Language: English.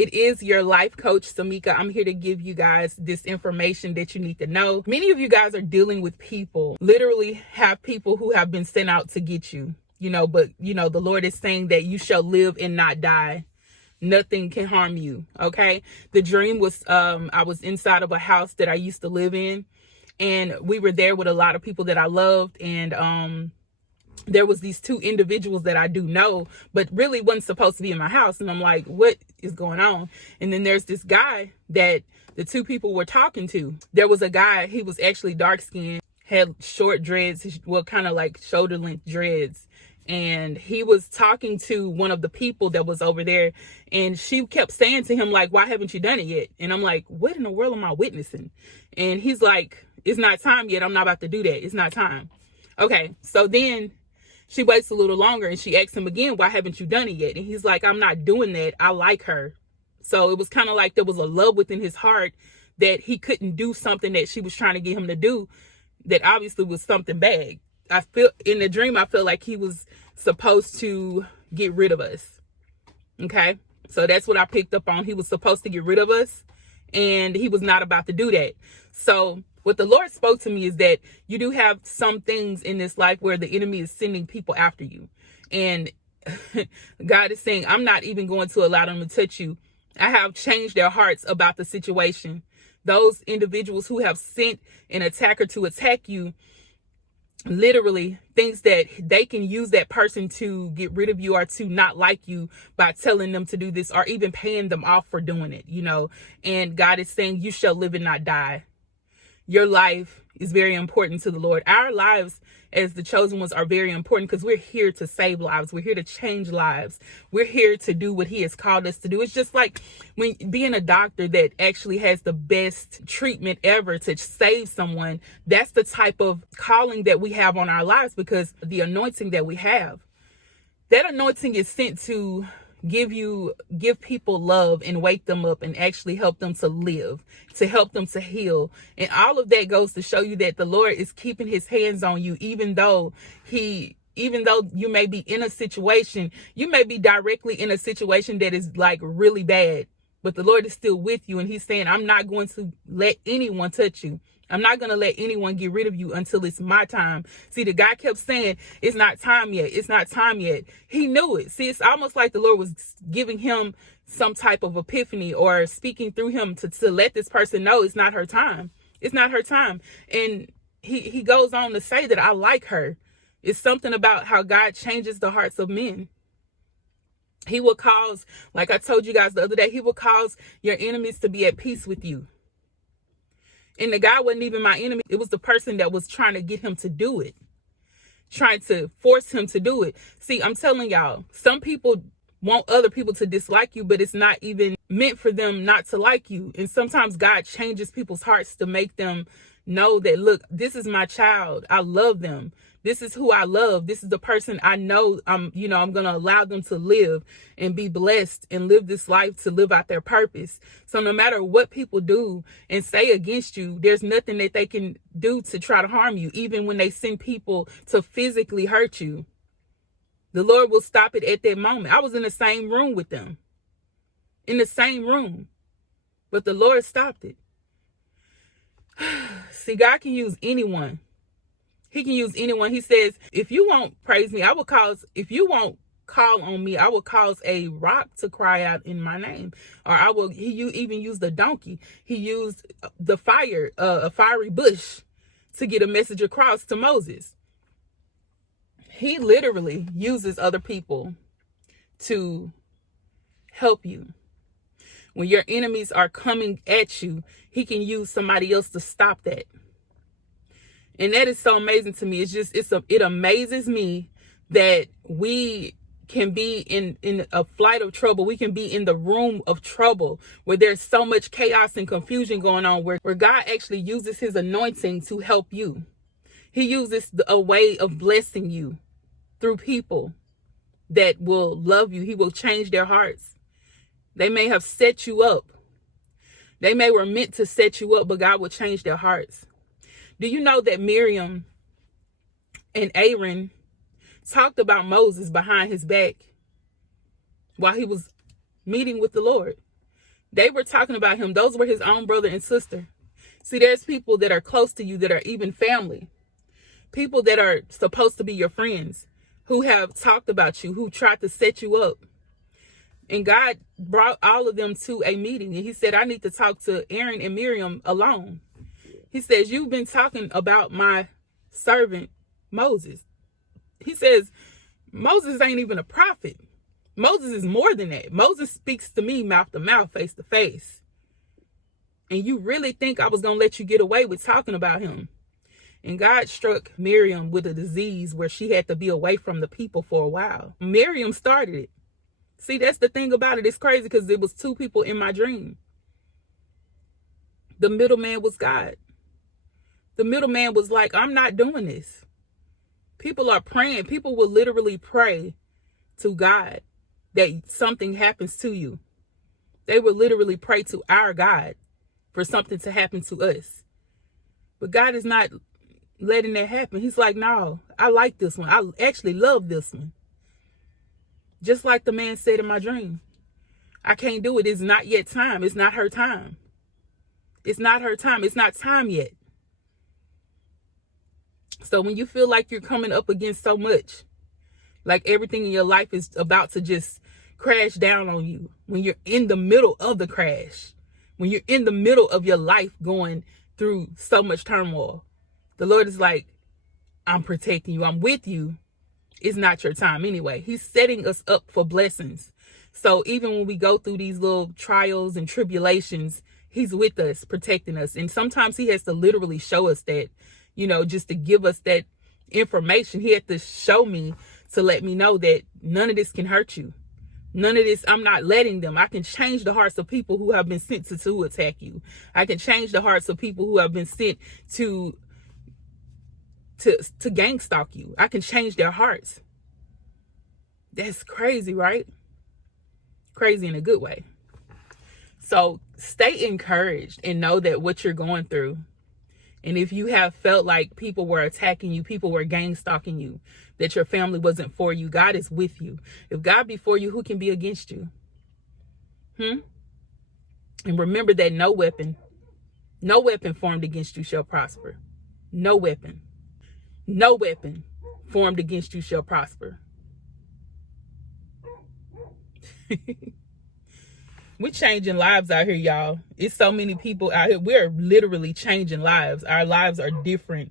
It is your life coach, Samika. I'm here to give you guys this information that you need to know. Many of you guys are dealing with people, literally have people who have been sent out to get you, but the Lord is saying that you shall live and not die. Nothing can harm you. Okay. The dream was, I was inside of a house that I used to live in, and we were there with a lot of people that I loved. And, there was these two individuals that I do know, but really wasn't supposed to be in my house. And I'm like, what is going on? And then there's this guy that the two people were talking to. There was a guy, he was actually dark skinned, had short dreads, well, kind of like shoulder length dreads. And he was talking to one of the people that was over there, and she kept saying to him, like, why haven't you done it yet? And I'm like, what in the world am I witnessing? And he's like, it's not time yet. I'm not about to do that. It's not time. Okay. So then she waits a little longer and she asks him again, why haven't you done it yet? And he's like, I'm not doing that. I like her. So it was kind of like there was a love within his heart that he couldn't do something that she was trying to get him to do that obviously was something bad. I feel in the dream, I feel like he was supposed to get rid of us. Okay. So that's what I picked up on. He was supposed to get rid of us, and he was not about to do that. So what the Lord spoke to me is that you do have some things in this life where the enemy is sending people after you. And God is saying, I'm not even going to allow them to touch you. I have changed their hearts about the situation. Those individuals who have sent an attacker to attack you literally thinks that they can use that person to get rid of you or to not like you by telling them to do this or even paying them off for doing it, and God is saying you shall live and not die. Your life is very important to the Lord. Our lives as the chosen ones are very important because we're here to save lives. We're here to change lives. We're here to do what he has called us to do. It's just like when being a doctor that actually has the best treatment ever to save someone. That's the type of calling that we have on our lives, because the anointing that we have, that anointing is sent to give people love and wake them up and actually help them to live, to help them to heal. And all of that goes to show you that the Lord is keeping his hands on you, even though you may be in a situation, you may be directly in a situation that is like really bad, but the Lord is still with you. And he's saying, I'm not going to let anyone touch you. I'm not going to let anyone get rid of you until it's my time. See, the guy kept saying, it's not time yet. It's not time yet. He knew it. See, it's almost like the Lord was giving him some type of epiphany or speaking through him to let this person know it's not her time. It's not her time. And he goes on to say that I like her. It's something about how God changes the hearts of men. He will cause, like I told you guys the other day, he will cause your enemies to be at peace with you. And the guy wasn't even my enemy. It was the person that was trying to get him to do it, trying to force him to do it. See, I'm telling y'all, some people want other people to dislike you, but it's not even meant for them not to like you. And sometimes God changes people's hearts to make them know that, look, this is my child. I love them. This is who I love. This is the person I know I'm going to allow them to live and be blessed and live this life to live out their purpose. So no matter what people do and say against you, there's nothing that they can do to try to harm you. Even when they send people to physically hurt you, the Lord will stop it at that moment. I was in the same room with them, in the same room, but the Lord stopped it. See, God can use anyone. He can use anyone. He says, if you won't praise me, if you won't call on me, I will cause a rock to cry out in my name. Or he even used the donkey. He used the fire, a fiery bush, to get a message across to Moses. He literally uses other people to help you. When your enemies are coming at you, he can use somebody else to stop that. And that is so amazing to me. It amazes me that we can be in a flight of trouble. We can be in the room of trouble where there's so much chaos and confusion going on, where God actually uses his anointing to help you. He uses a way of blessing you through people that will love you. He will change their hearts. They may have set you up. They may were meant to set you up, but God will change their hearts. Do you know that Miriam and Aaron talked about Moses behind his back while he was meeting with the Lord? They were talking about him. Those were his own brother and sister. See, there's people that are close to you that are even family. People that are supposed to be your friends who have talked about you, who tried to set you up. And God brought all of them to a meeting. And he said, I need to talk to Aaron and Miriam alone. He says, you've been talking about my servant Moses. He says, Moses ain't even a prophet. Moses is more than that. Moses speaks to me mouth to mouth, face to face. And you really think I was going to let you get away with talking about him? And God struck Miriam with a disease where she had to be away from the people for a while. Miriam started it. See, that's the thing about it. It's crazy because it was two people in my dream. The middleman was God. The middleman was like, I'm not doing this. People are praying. People will literally pray to God that something happens to you. They will literally pray to our God for something to happen to us. But God is not letting that happen. He's like, no, I like this one. I actually love this one. Just like the man said in my dream, I can't do it. It's not yet time. It's not her time. It's not her time. It's not time yet. So when you feel like you're coming up against so much, like everything in your life is about to just crash down on you, when you're in the middle of the crash, when you're in the middle of your life going through so much turmoil, the Lord is like, I'm protecting you. I'm with you. It's not your time anyway. He's setting us up for blessings. So even when we go through these little trials and tribulations, he's with us, protecting us. And sometimes he has to literally show us that, just to give us that information. He had to show me to let me know that none of this can hurt you. None of this, I'm not letting them. I can change the hearts of people who have been sent to attack you. I can change the hearts of people who have been sent to gang stalk you. I can change their hearts. That's crazy, right? Crazy in a good way. So stay encouraged and know that what you're going through, and if you have felt like people were attacking you, people were gang stalking you, that your family wasn't for you, God is with you. If God be for you, who can be against you? And remember that no weapon formed against you shall prosper. No weapon formed against you shall prosper. We're changing lives out here, y'all. It's so many people out here. We're literally changing lives. Our lives are different